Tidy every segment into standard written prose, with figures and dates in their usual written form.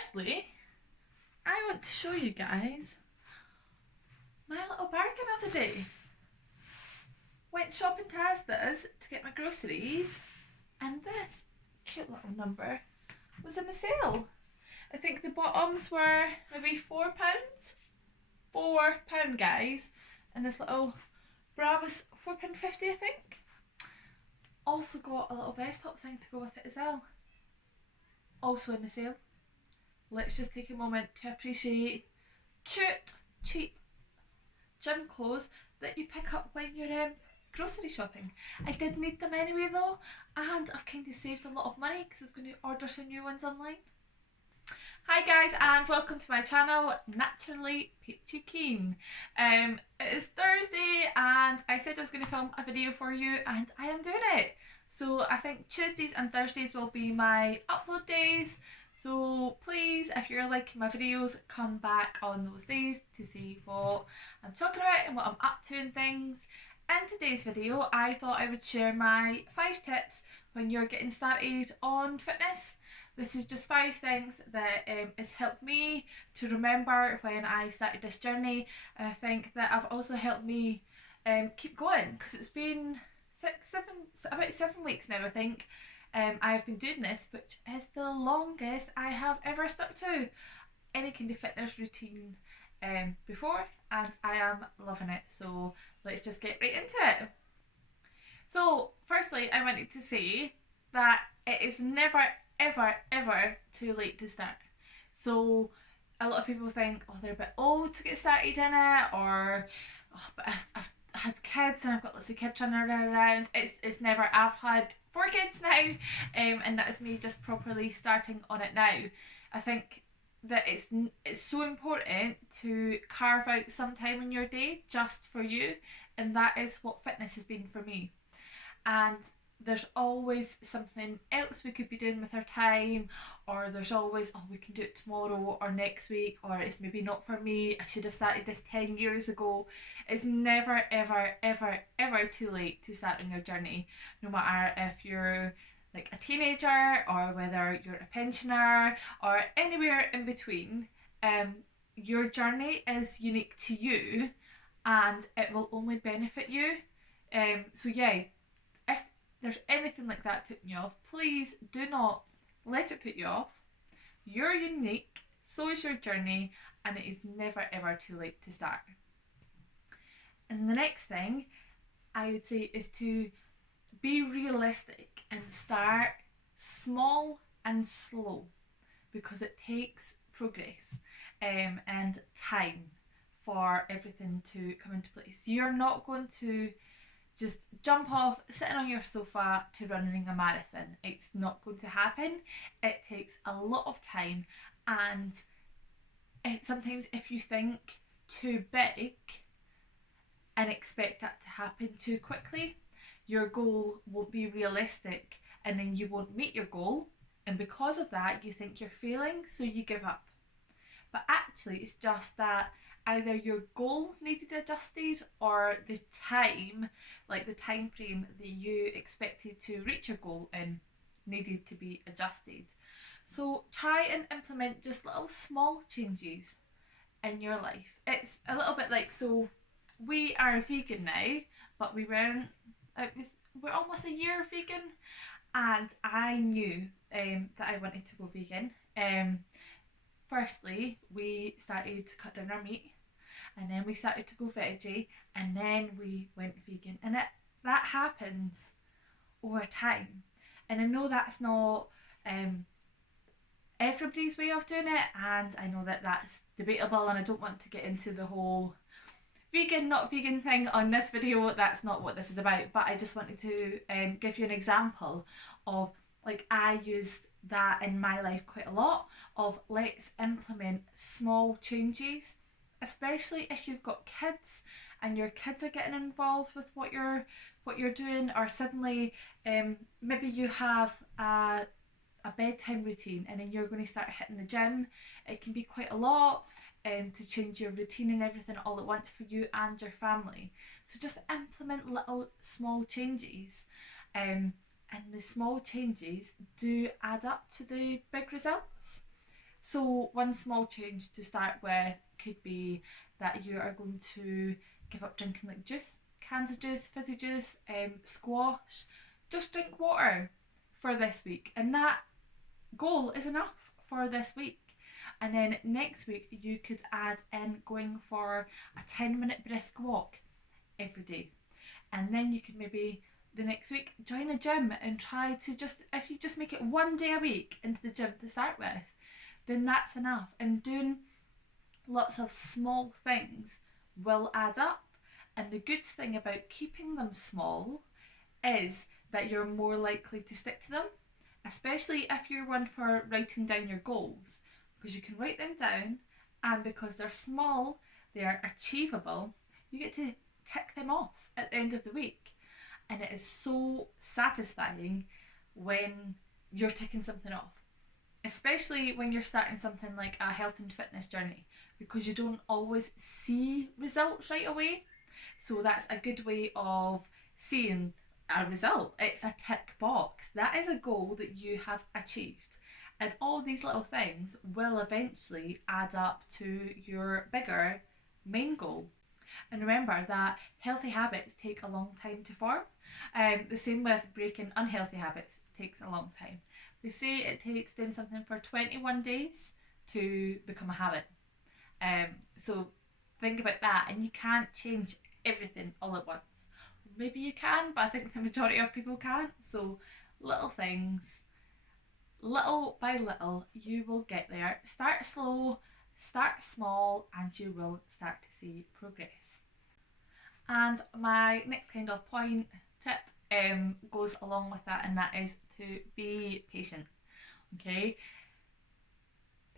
firstly, I want to show you guys my little bargain of the day. Went shopping to Asda's to get my groceries, and this cute little number was in the sale. I think the bottoms were maybe £4. £4, guys. And this little bra was £4.50, I think. Also got a little vest top thing to go with it as well. Also in the sale. Let's just take a moment to appreciate cute, cheap gym clothes that you pick up when you're grocery shopping. I did need them anyway though, and I've kind of saved a lot of money because I was going to order some new ones online. Hi guys, and welcome to my channel, Naturally Peachy Keen. It is Thursday and I said I was going to film a video for you, and I am doing it. So I think Tuesdays and Thursdays will be my upload days. So please, if you're liking my videos, come back on those days to see what I'm talking about and what I'm up to and things. In today's video, I thought I would share my 5 tips when you're getting started on fitness. This is just 5 things that has helped me to remember when I started this journey, and I think that have also helped me keep going, because it's been about 7 weeks now, I think. I've been doing this, which is the longest I have ever stuck to any kind of fitness routine before, and I am loving it. So let's just get right into it. So firstly, I wanted to say that it is never ever too late to start. So a lot of people think, oh, they're a bit old to get started in it, or oh, but I've had kids and I've got lots of kids running around. It's never. I've had 4 kids now, and that is me just properly starting on it now. I think that it's so important to carve out some time in your day just for you, and that is what fitness has been for me. And there's always something else we could be doing with our time, or there's always, oh, we can do it tomorrow or next week, or it's maybe not for me, I should have started this 10 years ago. It's never ever too late to start on your journey, no matter if you're like a teenager or whether you're a pensioner or anywhere in between. Your journey is unique to you and it will only benefit you. So yeah, if there's anything like that putting you off, please do not let it put you off. You're unique, so is your journey, and it is never ever too late to start. And the next thing I would say is to be realistic and start small and slow, because it takes progress and time for everything to come into place. You're not going to just jump off sitting on your sofa to running a marathon. It's not going to happen. It takes a lot of time, and sometimes if you think too big and expect that to happen too quickly, your goal won't be realistic, and then you won't meet your goal, and because of that you think you're failing, so you give up. But actually it's just that either your goal needed adjusted, or the time, like the time frame that you expected to reach your goal in, needed to be adjusted. So try and implement just little small changes in your life. It's a little bit like, so we are vegan now, but we're almost a year vegan, and I knew that I wanted to go vegan. Firstly, we started to cut down our meat, and then we started to go veggie, and then we went vegan, and that happens over time. And I know that's not everybody's way of doing it, and I know that that's debatable, and I don't want to get into the whole vegan not vegan thing on this video. That's not what this is about, but I just wanted to give you an example of, like, I use that in my life quite a lot, of let's implement small changes, especially if you've got kids and your kids are getting involved with what you're doing, or suddenly maybe you have a bedtime routine and then you're going to start hitting the gym. It can be quite a lot to change your routine and everything all at once for you and your family. So just implement little small changes, and the small changes do add up to the big results. So one small change to start with could be that you are going to give up drinking like juice, cans of juice, fizzy juice, squash. Just drink water for this week, and that goal is enough for this week. And then next week you could add in going for a 10-minute brisk walk every day. And then you could maybe the next week join a gym and try to just, if you just make it one day a week into the gym to start with, then that's enough. And doing lots of small things will add up. And the good thing about keeping them small is that you're more likely to stick to them, especially if you're one for writing down your goals, because you can write them down, and because they're small, they are achievable, you get to tick them off at the end of the week. And it is so satisfying when you're ticking something off, especially when you're starting something like a health and fitness journey, because you don't always see results right away. So that's a good way of seeing a result. It's a tick box. That is a goal that you have achieved. And all these little things will eventually add up to your bigger main goal. And remember that healthy habits take a long time to form. The same with breaking unhealthy habits takes a long time. They say it takes doing something for 21 days to become a habit. So think about that, and you can't change everything all at once. Maybe you can, but I think the majority of people can't. So little things, little by little, you will get there. Start slow, start small, and you will start to see progress. And my next kind of point tip goes along with that, and that is to be patient. Okay,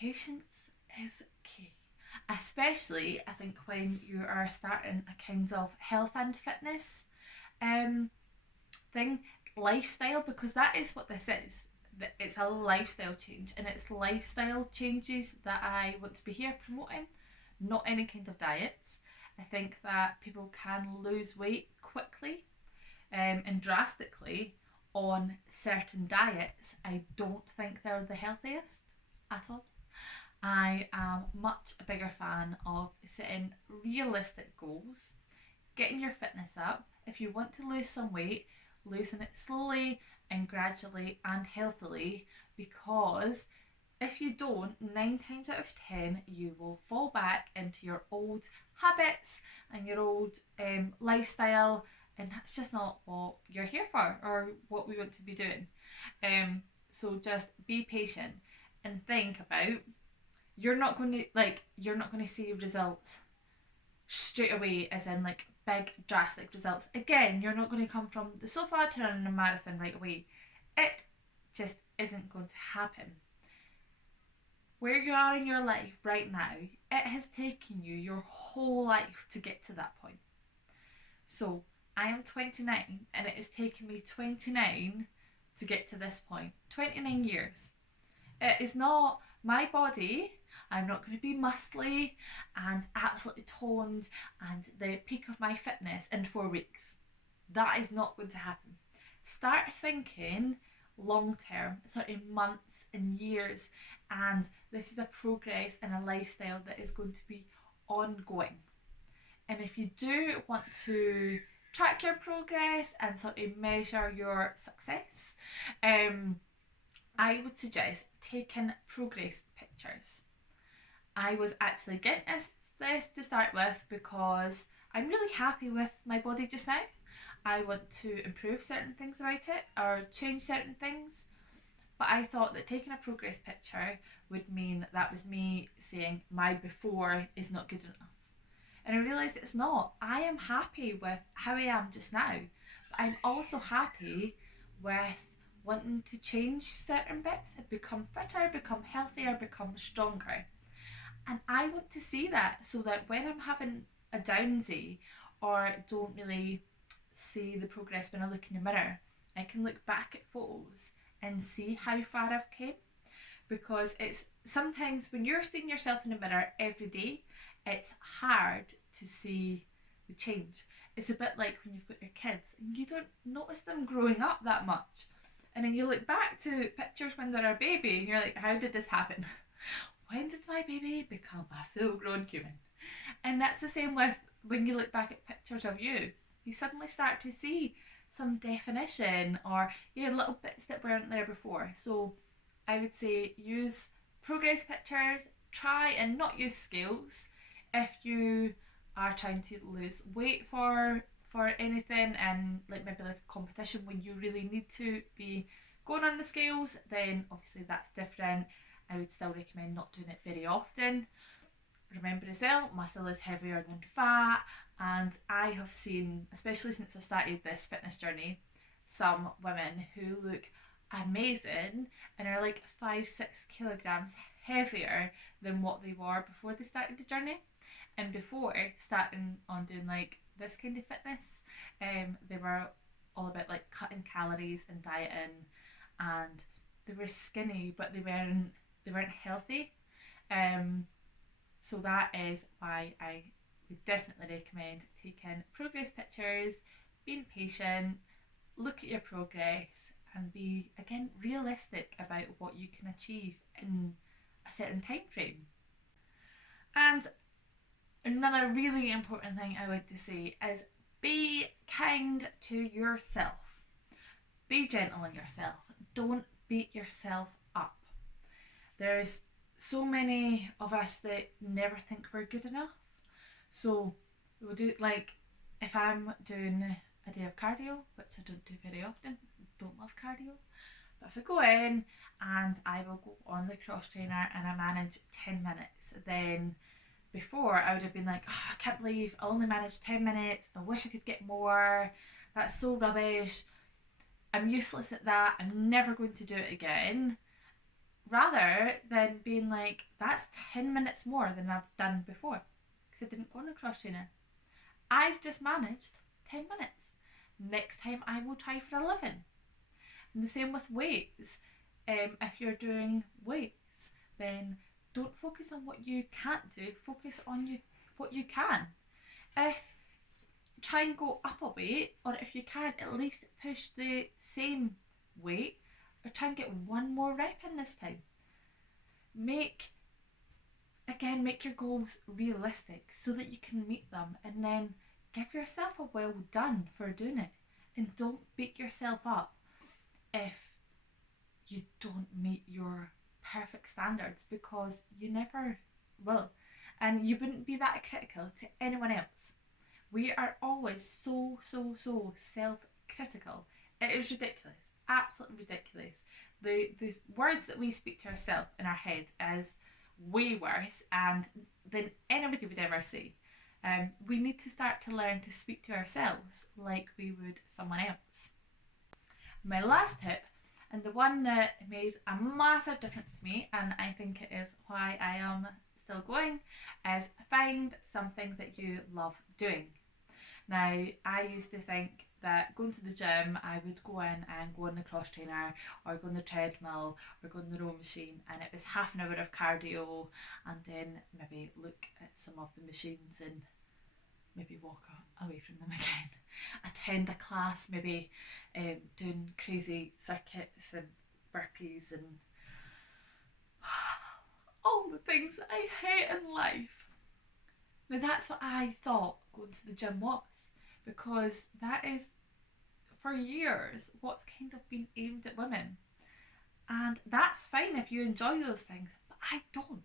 patience is key, especially I think when you are starting a kind of health and fitness thing, lifestyle, because that is what this is. It's a lifestyle change, and it's lifestyle changes that I want to be here promoting, not any kind of diets. I think that people can lose weight quickly and drastically on certain diets. I don't think they're the healthiest at all. I am much a bigger fan of setting realistic goals, getting your fitness up. If you want to lose some weight, losing it slowly and gradually and healthily, because if you don't, 9 times out of 10, you will fall back into your old habits and your old lifestyle, and that's just not what you're here for or what we want to be doing. So just be patient and think about, you're not going to see results straight away, as in like big drastic results. Again, you're not going to come from the sofa to running a marathon right away. It just isn't going to happen. Where you are in your life right now, it has taken you your whole life to get to that point. So I am 29, and it has taken me 29 to get to this point. 29 years. It is not my body. I'm not going to be muscly and absolutely toned and the peak of my fitness in 4 weeks. That is not going to happen. Start thinking long term, sort of months and years, and this is a progress and a lifestyle that is going to be ongoing. And if you do want to track your progress and sort of measure your success, I would suggest taking progress pictures. I was actually getting this to start with because I'm really happy with my body just now. I want to improve certain things about it or change certain things. But I thought that taking a progress picture would mean that was me saying my before is not good enough. And I realised it's not. I am happy with how I am just now. But I'm also happy with wanting to change certain bits, become fitter, become healthier, become stronger. And I want to see that, so that when I'm having a down day or don't really see the progress when I look in the mirror, I can look back at photos and see how far I've came. Because it's sometimes when you're seeing yourself in the mirror every day, it's hard to see the change. It's a bit like when you've got your kids and you don't notice them growing up that much. And then you look back to pictures when they're a baby and you're like, how did this happen? When did my baby become a full-grown human? And that's the same with when you look back at pictures of you. You suddenly start to see some definition or little bits that weren't there before. So I would say use progress pictures, try and not use scales if you are trying to lose weight for anything, and like maybe like a competition when you really need to be going on the scales, then obviously that's different. I would still recommend not doing it very often. Remember as well, muscle is heavier than fat, and I have seen, especially since I started this fitness journey, some women who look amazing and are like 5-6 kilograms heavier than what they were before they started the journey. And before starting on doing like this kind of fitness, they were all about like cutting calories and dieting, and they were skinny, but they weren't healthy. Um, so that is why I would definitely recommend taking progress pictures, being patient, look at your progress, and be again realistic about what you can achieve in a certain time frame. And another really important thing I want to say is be kind to yourself. Be gentle on yourself. Don't beat yourself up. There's so many of us that never think we're good enough. So we'll do like if I'm doing a day of cardio, which I don't do very often, don't love cardio. But if I go in and I will go on the cross trainer and I manage 10 minutes, then before I would have been like, oh, I can't believe I only managed 10 minutes. I wish I could get more. That's so rubbish. I'm useless at that. I'm never going to do it again. Rather than being like, that's 10 minutes more than I've done before because I didn't go on a cross trainer. I've just managed 10 minutes. Next time I will try for 11. And the same with weights. If you're doing weights, then don't focus on what you can't do, focus on what you can. If try and go up a weight, or if you can, at least push the same weight, or try and get one more rep in this time. Make your goals realistic so that you can meet them, and then give yourself a well done for doing it. And don't beat yourself up if you don't meet your perfect standards, because you never will. And you wouldn't be that critical to anyone else. We are always so self-critical. It is ridiculous, absolutely ridiculous. The words that we speak to ourselves in our head is way worse and than anybody would ever say. We need to start to learn to speak to ourselves like we would someone else. My last tip, and the one that made a massive difference to me, and I think it is why I am still going, is find something that you love doing. Now, I used to think that going to the gym, I would go in and go on the cross trainer or go on the treadmill or go on the row machine, and it was half an hour of cardio and then maybe look at some of the machines and maybe walk away from them again. Attend a class, maybe doing crazy circuits and burpees and all the things that I hate in life. Now that's what I thought going to the gym was, because that is for years what's kind of been aimed at women. And that's fine if you enjoy those things, but I don't.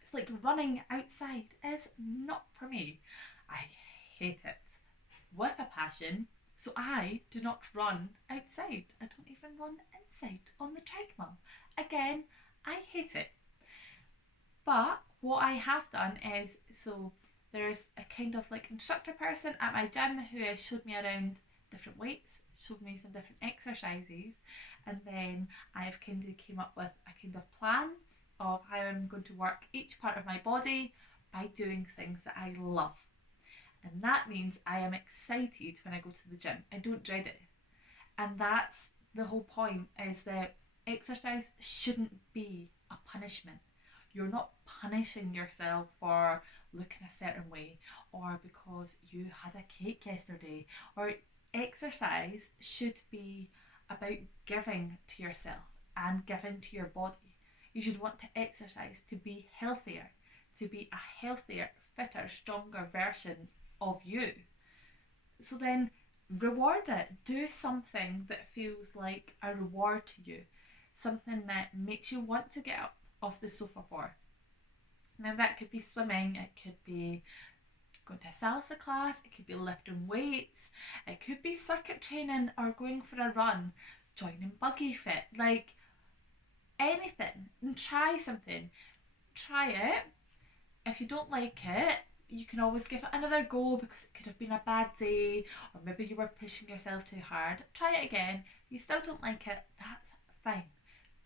It's like running outside is not for me. I hate it with a passion, so I do not run outside. I don't even run inside on the treadmill. Again, I hate it. But what I have done is, so there's a kind of like instructor person at my gym who has showed me around different weights, showed me some different exercises, and then I've kind of came up with a kind of plan of how I'm going to work each part of my body by doing things that I love. And that means I am excited when I go to the gym. I don't dread it. And that's the whole point, is that exercise shouldn't be a punishment. You're not punishing yourself for looking a certain way or because you had a cake yesterday. Or exercise should be about giving to yourself and giving to your body. You should want to exercise to be healthier, to be a healthier, fitter, stronger version of you. So then reward it. Do something that feels like a reward to you, something that makes you want to get up off the sofa for. Now, that could be swimming, it could be going to a salsa class, it could be lifting weights, it could be circuit training or going for a run, joining Buggy Fit, like anything. And try something. Try it. If you don't like it, you can always give it another go because it could have been a bad day, or maybe you were pushing yourself too hard. Try it again. If you still don't like it, that's fine.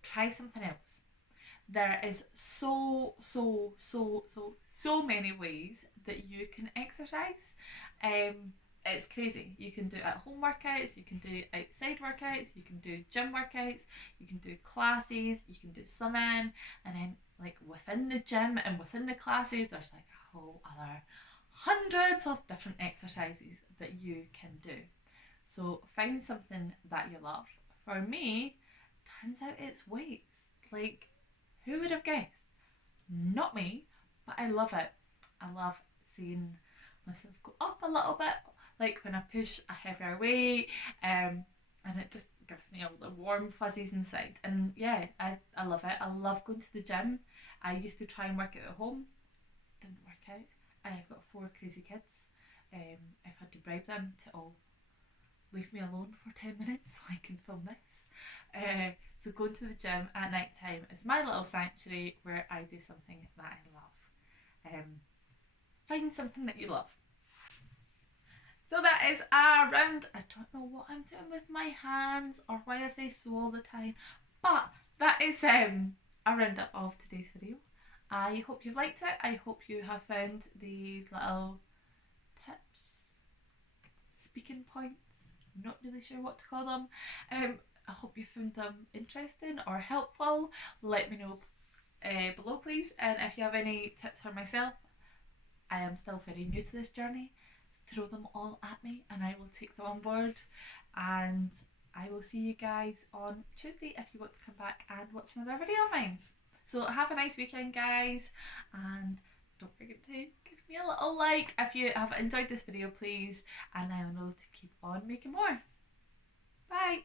Try something else. There is so many ways that you can exercise. It's crazy. You can do at home workouts, you can do outside workouts, you can do gym workouts, you can do classes, you can do swimming, and then like within the gym and within the classes there's like a whole other hundreds of different exercises that you can do. So find something that you love. For me, turns out it's weights. Like, who would have guessed? Not me, but I love it. I love seeing myself go up a little bit, like when I push a heavier weight, and it just gives me all the warm fuzzies inside. And yeah, I love it. I love going to the gym. I used to try and work out at home, didn't work out. I've got 4 crazy kids. I've had to bribe them to all leave me alone for 10 minutes so I can film this. So going to the gym at night time is my little sanctuary where I do something that I love. Find something that you love. So that is a round. I don't know what I'm doing with my hands or why I say so all the time, but that is a roundup of today's video. I hope you've liked it. I hope you have found these little tips, speaking points, I'm not really sure what to call them. I hope you found them interesting or helpful. Let me know below, please. And if you have any tips for myself, I am still very new to this journey. Throw them all at me and I will take them on board. And I will see you guys on Tuesday if you want to come back and watch another video of mine. So have a nice weekend, guys, and don't forget to give me a little like if you have enjoyed this video, please, and I will know to keep on making more. Bye!